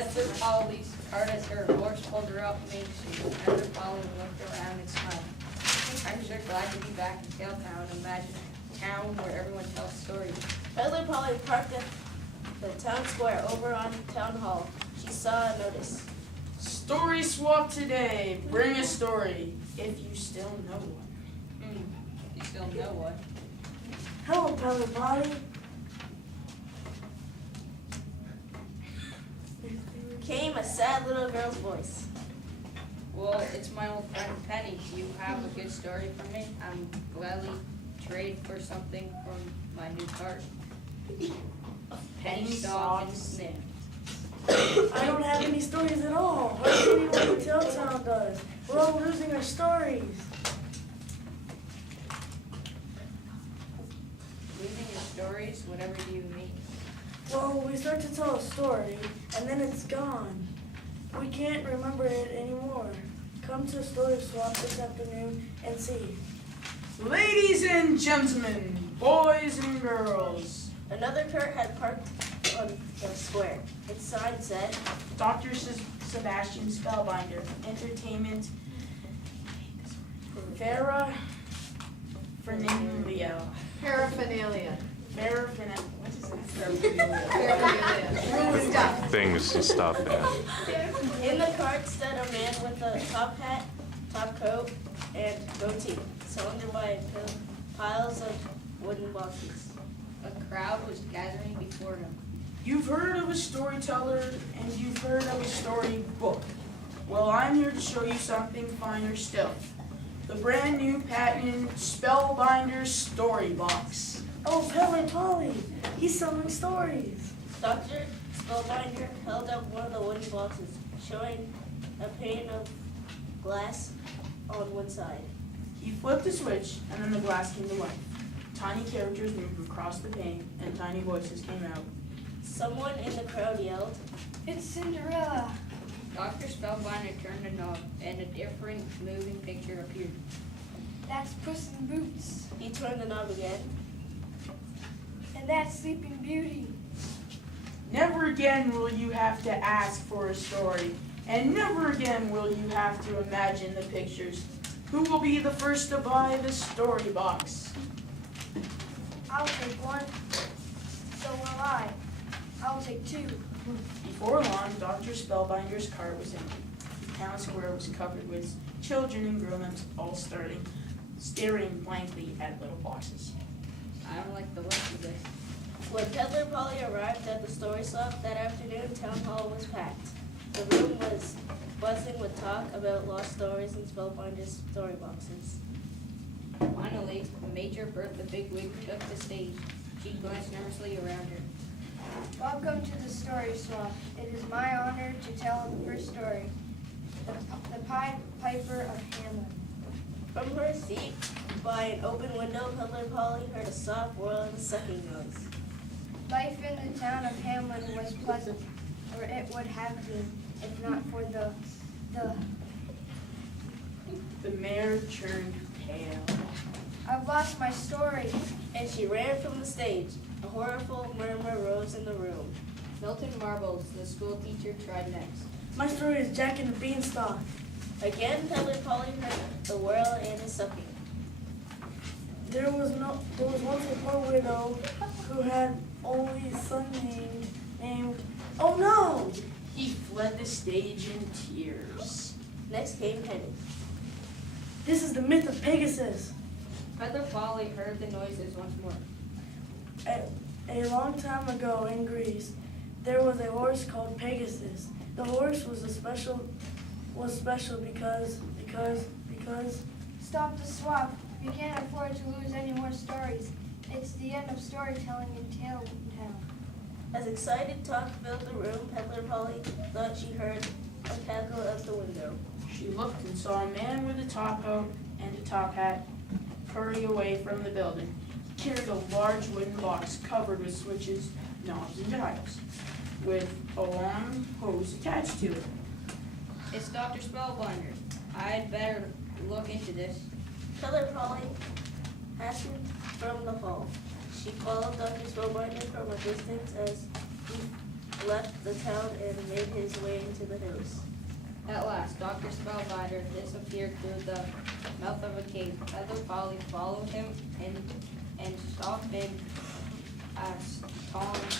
Peddler Polly's cart as her horse pulled her up Main Street. Peddler Polly looked around and smiled. I'm sure glad to be back in Taletown. Imagine a town where everyone tells stories. Peddler Polly parked at the town square over on Town Hall. She saw a notice. Story swap today. Bring a story, if you still know one. You still know what? Hello, Peddler Polly. Came a sad little girl's voice. Well, it's my old friend Penny. Do you have a good story for me? I'm gladly trade for something from my new cart. Penny stopped and sniffed. I don't have any stories at all. Let's see what the Taletown does. We're all losing our stories. Losing your stories, whatever you mean. Well, we start to tell a story, and then it's gone. We can't remember it anymore. Come to Story Swap this afternoon and see. Ladies and gentlemen, boys and girls, Another cart had parked on the square. Its sign said, Dr. Sebastian Spellbinder, Entertainment, Farah Fernandeo. Paraphernalia. What is that? Paraphernalia. Things and stuff, yeah. in the cart stood a man with a top hat, top coat, and goatee, surrounded by piles of wooden boxes. A crowd was gathering before him. You've heard of a storyteller and you've heard of a storybook. Well, I'm here to show you something finer still. The brand new patented Spellbinder Storybox. Oh, Peddler Polly. He's selling stories. Dr. Spellbinder held up one of the wooden boxes, showing a pane of glass on one side. He flipped the switch and then the glass came to life. Tiny characters moved across the pane and tiny voices came out. Someone in the crowd yelled, It's Cinderella. Dr. Spellbinder turned a knob, and a different moving picture appeared. That's Puss in Boots. he turned the knob again. And that's Sleeping Beauty. Never again will you have to ask for a story, and never again will you have to imagine the pictures. Who will be the first to buy the story box? I'll take one. So will I. I'll take two. Before long, Dr. Spellbinder's cart was empty. The town square was covered with children and grown-ups all staring blankly at little boxes. I don't like the look of this. When Peddler Polly arrived at the story shop that afternoon, Town Hall was packed. The room was buzzing with talk about lost stories and Spellbinder's story boxes. Finally, Major Bertha Bigwig took the stage. She glanced nervously around her. Welcome to the Story Swap. It is my honor to tell the first story. The Pied Piper of Hamelin. From her seat by an open window, Peddler Polly heard a soft whirl and a sucking noise. Life in the town of Hamelin was pleasant, or it would have been, if not for the The mayor turned pale. I've lost my story. And she ran from the stage. A horrible murmur rose in the room. Milton Marbles, the school teacher, tried next. My story is Jack and the Beanstalk. Again, Peddler Polly heard the whirl and a sucking. There was once a poor widow who had only a son named Oh no! He fled the stage in tears. Next came Penny. This is the myth of Pegasus. Peddler Polly heard the noises once more. A long time ago in Greece, there was a horse called Pegasus. The horse was special because Stop the swap. We can't afford to lose any more stories. It's the end of storytelling in Taletown. As excited talk filled the room, Peddler Polly thought she heard a cackle out the window. She looked and saw a man with a top coat and a top hat hurry away from the building. He carried a large wooden box covered with switches, knobs, and dials, with a long hose attached to it. It's Dr. Spellbinder. I'd better look into this. Peddler Polly hastened from the hall. She followed Dr. Spellbinder from a distance as he left the town and made his way into the hills. At last, Dr. Spellbinder disappeared through the mouth of a cave. Peddler Polly followed him and stopped in astonishment.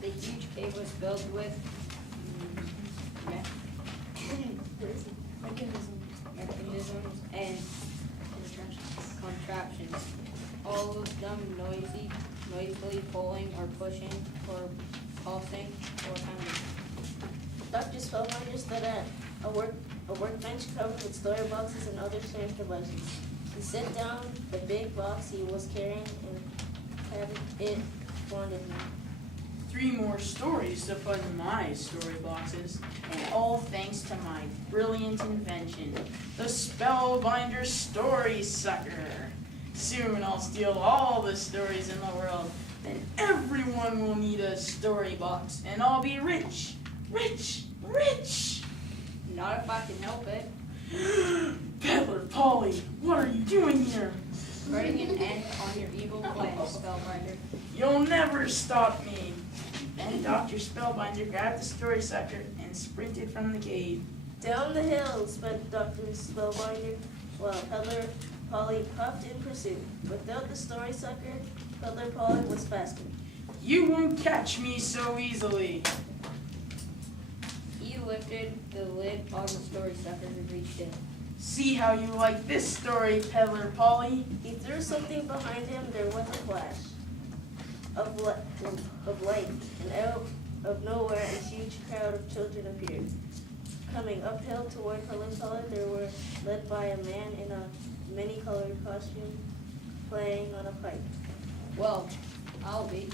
The huge cave was filled with mechanisms and contraptions, all of them noisily pulling or pushing or pulsing or pounding. Dr. Spellbinder stood at a workbench covered with story boxes and other strange devices. He set down the big box he was carrying and had it wanted me. 3 more stories to put in my story boxes, and all thanks to my brilliant invention, the Spellbinder Story Sucker. Soon I'll steal all the stories in the world, then everyone will need a story box, and I'll be rich, rich, rich! Not if I can help it. Peddler Polly, what are you doing here? Putting an end on your evil plan, Spellbinder. You'll never stop me. Then Dr. Spellbinder grabbed the story sucker and sprinted from the cave. Down the hill sped Dr. Spellbinder, while Peddler Polly puffed in pursuit. Without the story sucker, Peddler Polly was faster. You won't catch me so easily. He lifted the lid on the story sucker and reached in. See how you like this story, Peddler Polly. He threw something behind him. There was a flash of light, and out of nowhere a huge crowd of children appeared. Coming uphill toward Peddler Polly, they were led by a man in a many-colored costume playing on a pipe. Well, I'll be.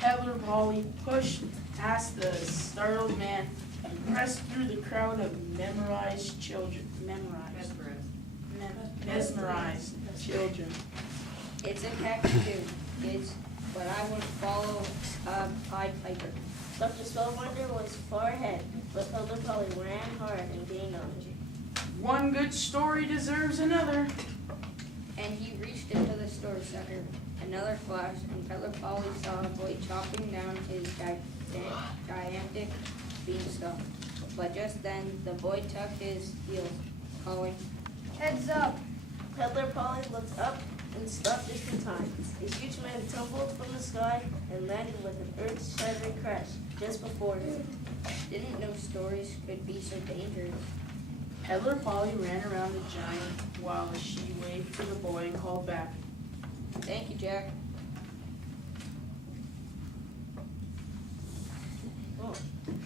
Peddler Polly pushed past the startled man and pressed through the crowd of mesmerized children. Mesmerized children. It's a cartoon, kids, but I wouldn't follow a Pied Piper. Dr. Spellbinder was far ahead, but Peddler Polly ran hard and gained on him. One good story deserves another. And he reached into the story sucker. Another flash, and Peddler Polly saw a boy chopping down his gigantic beanstalk. But just then, the boy tucked his heels, calling, Heads up. Peddler Polly looked up and stopped just in time. A huge man tumbled from the sky and landed with an earth-shattering crash just before him. didn't know stories could be so dangerous. Peddler Polly ran around the giant while she waved to the boy and called back. Thank you, Jack. Oh.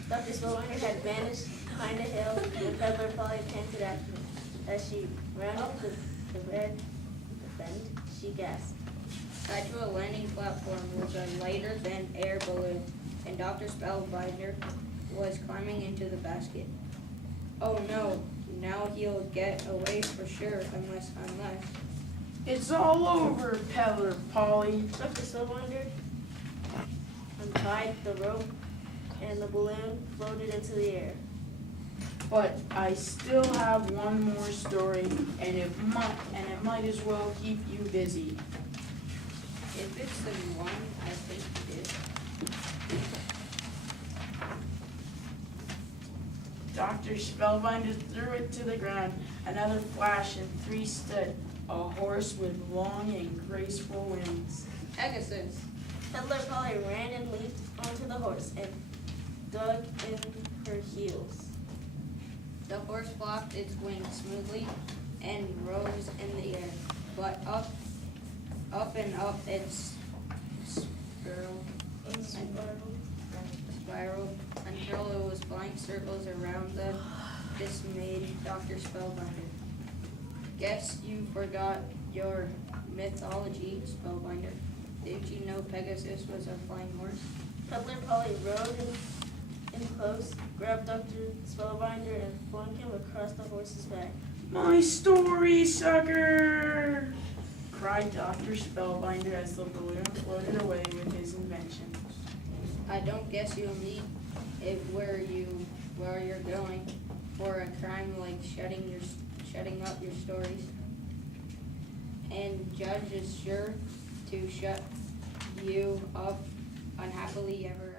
Dr. Spellbinder had vanished behind a hill and Peddler Polly panted after him. As she ran up the bend, she gasped. Tied to a landing platform was a lighter-than-air balloon, and Dr. Spellbinder was climbing into the basket. Oh no, now he'll get away for sure, unless. It's all over, Peddler Polly. Dr. Spellbinder untied the rope and the balloon floated into the air. But I still have one more story, and it might as well keep you busy. If it's the one I think it is. Dr. Spellbinder threw it to the ground. Another flash, and 3 stood, a horse with long and graceful wings. Pegasus. Peddler Polly ran and leaped onto the horse and dug in her heels. The horse flopped its wings smoothly and rose in the air, but up and up its spiraled until it was flying circles around the dismayed Dr. Spellbinder. Guess you forgot your mythology, Spellbinder. Did you know Pegasus was a flying horse? Peddler Polly rode in close, grabbed Dr. Spellbinder, and flung him across the horse's back. My story sucker! Cried Dr. Spellbinder as the balloon floated away with his invention. I don't guess you'll meet it where you're going for a crime like shutting up your stories. And judge is sure to shut you of unhappily ever